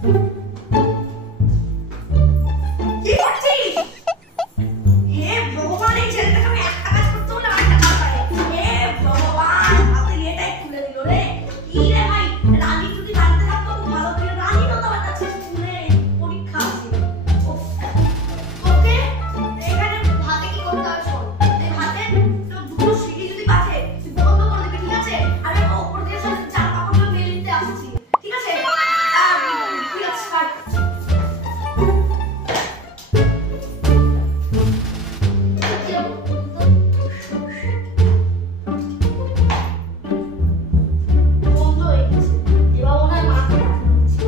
কি করছিস? হে ভগবান, এই ছেলেটাকে আমি একটা কাজ করতে বলে আরেকটা কাজ পারে। হে ভগবান, হাতে এটাই খুলে দিল রে। কি রে ভাই, রানী যদি জানতে থাকতো খুব ভালো ছিল। রানী তো আমার কাছে স্কুলে পরীক্ষা আছে। উফ, ওকে এখানে ভাতে কি করতে হবে শোন। এই ভাতে তো দুটো সিটি যদি বাজে তুই বন্ধ করে দিবি, ঠিক আছে? আর আমি ওপর দিয়ে সব চার পাপড়গুলো মেলে নিতে আসছি, ঠিক আছে? ঠিক আছে, স্টার্ট। বন্ধ হয়ে গেছে। এবার মনে হয় মাকে ডাকছি।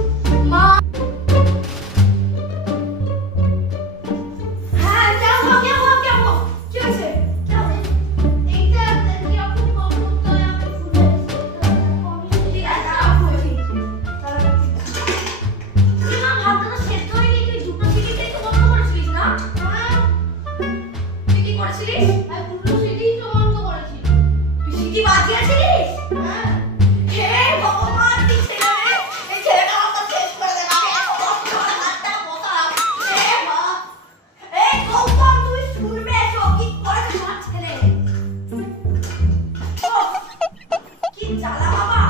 মা, হ্যাঁ কেমন কি হয়েছে? এইটা কিরকম বন্ধুত্ব আমি ভুলে ঠিক আছে, আমি বলছি। তুই না ভাতটা তো সেদ্ধ হয়নি, তুই দুটো সিটিতেই তো বন্ধ করেছিলিস না? হ্যাঁ। তুই কি করেছিলিস? আমি দুটো সিটিই তো বন্ধ করেছি। তুই সিটি বাজিয়েছিলিস? হ্যাঁ। হে ভগবান, ঠিক সেখানে এই ছেলেটা আমার শেষ করে দেবে। আমি এত কষ্ট করে ভাতটা বসালাম। হে মা, এই গৌতম, তুই শুনবে এসো কি করেছে তোমার ছেলে? ও, কি জ্বালা বাবা।